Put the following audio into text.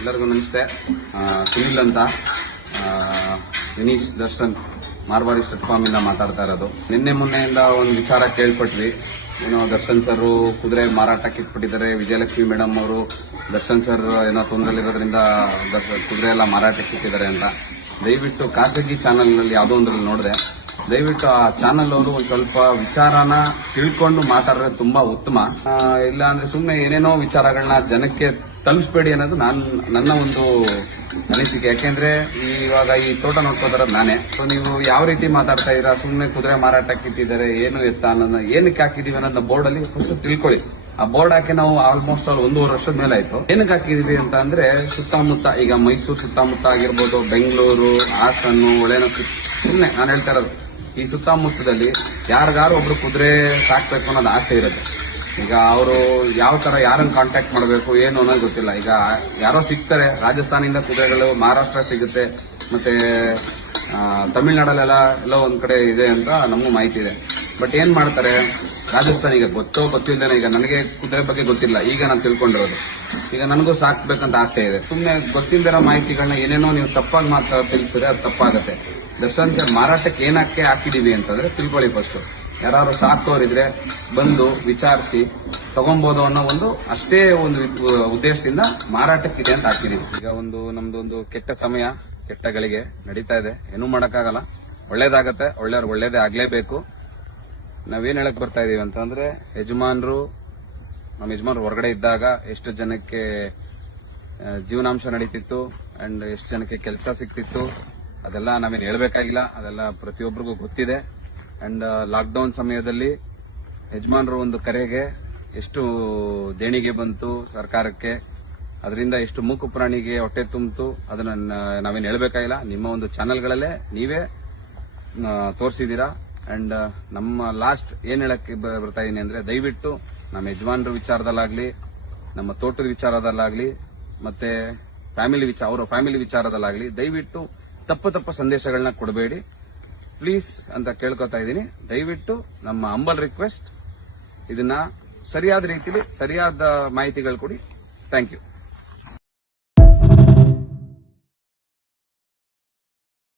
ಎಲ್ಲರಿಗೂ ನಮಸ್ತೆ. ಸುನಿಲ್ ಅಂತ, ವಿನೀಶ್ ದರ್ಶನ್ ಮಾರ್ವಾಡಿ ಸ್ಟೆಟ್ ಫಾರ್ಮ್ ಇಂದ ಮಾತಾಡ್ತಾ ಇರೋದು. ನಿನ್ನೆ ಮೊನ್ನೆಯಿಂದ ಒಂದು ವಿಚಾರ ಕೇಳ್ಪಟ್ವಿ. ಏನೋ ದರ್ಶನ್ ಸರ್ ಕುದುರೆ ಮಾರಾಟಕ್ಕೆ ಇಟ್ಬಿಟ್ಟಿದ್ದಾರೆ, ವಿಜಯಲಕ್ಷ್ಮಿ ಮೇಡಮ್ ಅವರು ದರ್ಶನ್ ಸರ್ ಏನೋ ತೊಂದರೆಲಿರೋದ್ರಿಂದ ಕುದುರೆ ಎಲ್ಲ ಮಾರಾಟಕ್ಕೆ ಇಟ್ಟಿದ್ದಾರೆ ಅಂತ. ದಯವಿಟ್ಟು ಖಾಸಗಿ ಚಾನೆಲ್ ನಲ್ಲಿ ಯಾವುದೋ ಒಂದ್ರಲ್ಲಿ ನೋಡಿದೆ. ದಯವಿಟ್ಟು ಆ ಚಾನೆಲ್ ಅವರು ಒಂದು ಸ್ವಲ್ಪ ವಿಚಾರನ ತಿಳ್ಕೊಂಡು ಮಾತಾಡಿದ್ರೆ ತುಂಬಾ ಉತ್ತಮ. ಇಲ್ಲ ಅಂದ್ರೆ ಸುಮ್ಮನೆ ಏನೇನೋ ವಿಚಾರಗಳನ್ನ ಜನಕ್ಕೆ ತಲುಪಿಸಬೇಡಿ ಅನ್ನೋದು ನನ್ನ ಒಂದು ಅನಿಸಿಕೆ. ಯಾಕೆಂದ್ರೆ ಇವಾಗ ಈ ತೋಟ ನೋಡ್ಕೋತಾರ ನಾನೇ. ಸೊ ನೀವು ಯಾವ ರೀತಿ ಮಾತಾಡ್ತಾ ಇದ್ದೀರಾ, ಸುಮ್ಮನೆ ಕುದುರೆ ಮಾರಾಟಕ್ಕೆ ಇಟ್ಟಿದ್ದಾರೆ, ಏನು ಎತ್ತ ಅನ್ನೋದನ್ನ ಏನಕ್ಕೆ ಹಾಕಿದೀವಿ ಅನ್ನೋದನ್ನ ಬೋರ್ಡ್ ಅಲ್ಲಿ ಫಸ್ಟ್ ತಿಳ್ಕೊಳ್ಳಿ. ಆ ಬೋರ್ಡ್ ಹಾಕಿ ನಾವು ಆಲ್ಮೋಸ್ಟ್ 1.5 ವರ್ಷದ ಮೇಲೆ ಆಯ್ತು. ಏನಕ್ಕೆ ಹಾಕಿದೀವಿ ಅಂತ ಅಂದ್ರೆ ಸುತ್ತಮುತ್ತ, ಈಗ ಮೈಸೂರು ಸುತ್ತಮುತ್ತ ಆಗಿರ್ಬೋದು, ಬೆಂಗಳೂರು, ಹಾಸನ್ನು, ಒಳೇನಹಳ್ಳಿ, ಸುಮ್ಮನೆ ನಾನು ಹೇಳ್ತಾ ಇರೋದು ಈ ಸುತ್ತಮುತ್ತದಲ್ಲಿ ಯಾರಿಗಾರು ಒಬ್ರು ಕುದುರೆ ಸಾಕ್ಬೇಕು ಅನ್ನೋದು ಆಸೆ ಇರುತ್ತೆ. ಈಗ ಅವರು ಯಾವ ತರ ಯಾರನ್ನ ಕಾಂಟ್ಯಾಕ್ಟ್ ಮಾಡಬೇಕು ಏನು ಅನ್ನೋದು ಗೊತ್ತಿಲ್ಲ. ಈಗ ಯಾರೋ ಸಿಗ್ತಾರೆ, ರಾಜಸ್ಥಾನದಿಂದ ಕುದುರೆಗಳು ಮಹಾರಾಷ್ಟ್ರ ಸಿಗುತ್ತೆ, ಮತ್ತೆ ತಮಿಳ್ನಾಡಲ್ಲೆಲ್ಲ ಎಲ್ಲೋ ಒಂದ್ ಕಡೆ ಇದೆ ಅಂತ ನಮಗೂ ಮಾಹಿತಿ ಇದೆ. ಬಟ್ ಏನ್ ಮಾಡ್ತಾರೆ, ರಾಜಸ್ಥಾನಿಗೆ ಗೊತ್ತಿಲ್ಲದೇನೆ, ಈಗ ನನಗೆ ಕುದುರೆ ಬಗ್ಗೆ ಗೊತ್ತಿಲ್ಲ, ಈಗ ನಾನು ತಿಳ್ಕೊಂಡಿರೋದು. ಈಗ ನನಗೂ ಸಾಕ್ಬೇಕಂತ ಆಸೆ ಇದೆ. ಸುಮ್ಮನೆ ಗೊತ್ತಿಲ್ಲದಿರೋ ಮಾಹಿತಿಗಳನ್ನ ಏನೇನೋ ನೀವು ತಪ್ಪಾಗಿ ತಿಳಿಸಿದ್ರೆ ಅದು ತಪ್ಪಾಗುತ್ತೆ. ದರ್ಶನ್ ಸರ್ ಮಾರಾಟಕ್ಕೆ ಏನಕ್ಕೆ ಹಾಕಿದೀವಿ ಅಂತಂದ್ರೆ ತಿಳ್ಕೊಳ್ಳಿ. ಫಸ್ಟ್ ಯಾರು ಸಾಕೋರಿದ್ರೆ ಬಂದು ವಿಚಾರಿಸಿ ತಗೊಬಹುದು ಅನ್ನೋ ಒಂದು ಅಷ್ಟೇ ಒಂದು ಉದ್ದೇಶದಿಂದ ಮಾರಾಟಕ್ಕಿದೆ ಅಂತ ಹಾಕಿದೀವಿ. ಈಗ ನಮ್ದೊಂದು ಕೆಟ್ಟ ಸಮಯ, ಕೆಟ್ಟ ಗಳಿಗೆ ನಡೀತಾ ಇದೆ. ಏನೂ ಮಾಡಕ್ಕಾಗಲ್ಲ. ಒಳ್ಳೇದಾಗತ್ತೆ, ಒಳ್ಳೆಯವ್ರು ಒಳ್ಳೇದೇ ಆಗ್ಲೇಬೇಕು. ನಾವೇನ್ ಹೇಳಕ್ ಬರ್ತಾ ಇದೀವಿ ಅಂತಂದ್ರೆ, ನಮ್ಮ ಯಜಮಾನ್ರು ಹೊರಗಡೆ ಇದ್ದಾಗ ಎಷ್ಟು ಜನಕ್ಕೆ ಜೀವನಾಂಶ ನಡೀತಿತ್ತು ಅಂಡ್ ಎಷ್ಟು ಜನಕ್ಕೆ ಕೆಲಸ ಸಿಗ್ತಿತ್ತು ಅದೆಲ್ಲ ನಾವೇನು ಹೇಳ್ಬೇಕಾಗಿಲ್ಲ. ಅದೆಲ್ಲ ಪ್ರತಿಯೊಬ್ಬರಿಗೂ ಗೊತ್ತಿದೆ. ಅಂಡ್ ಲಾಕ್ಡೌನ್ ಸಮಯದಲ್ಲಿ ಯಜಮಾನ್ರು ಒಂದು ಕರೆಗೆ ಎಷ್ಟು ದೇಣಿಗೆ ಬಂತು ಸರ್ಕಾರಕ್ಕೆ, ಅದರಿಂದ ಎಷ್ಟು ಮೂಕು ಪ್ರಾಣಿಗೆ ಹೊಟ್ಟೆ ತುಂಬಿತು, ಅದನ್ನ ನಾವೇನು ಹೇಳ್ಬೇಕಾಗಿಲ್ಲ. ನಿಮ್ಮ ಒಂದು ಚಾನೆಲ್ಗಳಲ್ಲೇ ನೀವೇ ತೋರಿಸಿದೀರಾ. ಅಂಡ್ ನಮ್ಮ ಲಾಸ್ಟ್ ಏನ್ ಹೇಳಕ್ಕೆ ಬರ್ತಾ ಇದೀನಿ ಅಂದ್ರೆ, ದಯವಿಟ್ಟು ನಮ್ಮ ಯಜಮಾನ್ರ ವಿಚಾರದಲ್ಲಾಗ್ಲಿ, ನಮ್ಮ ತೋಟದ ವಿಚಾರದಲ್ಲಾಗ್ಲಿ, ಮತ್ತೆ ಅವರ ಫ್ಯಾಮಿಲಿ ವಿಚಾರದಲ್ಲಾಗ್ಲಿ ದಯವಿಟ್ಟು ತಪ್ಪು ಸಂದೇಶಗಳನ್ನ ಕೊಡಬೇಡಿ ಪ್ಲೀಸ್ ಅಂತ ಕೇಳ್ಕೊತಾ ಇದ್ದೀನಿ. ದಯವಿಟ್ಟು ನಮ್ಮ ಹಂಬಲ್ ರಿಕ್ವೆಸ್ಟ್, ಇದನ್ನ ಸರಿಯಾದ ರೀತಿಯಲ್ಲಿ ಸರಿಯಾದ ಮಾಹಿತಿಗಳು ಕೊಡಿ. Thank you.